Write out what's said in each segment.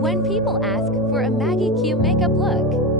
When people ask for a Maggie Q makeup look.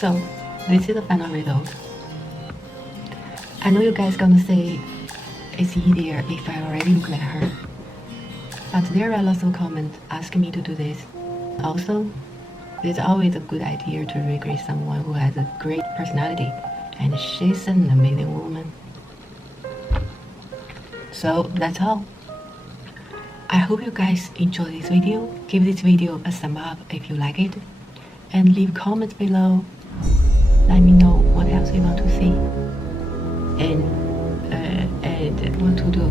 So, this is the final result. I know you guys gonna say it's easier if I already look like her, but there are lots of comments asking me to do this. Also, it's always a good idea to recreate someone who has a great personality, and she's an amazing woman. So that's all. I hope you guys enjoy this video. Give this video a thumb up if you like it, and leave comments below. Let me know what else you want to see and what to do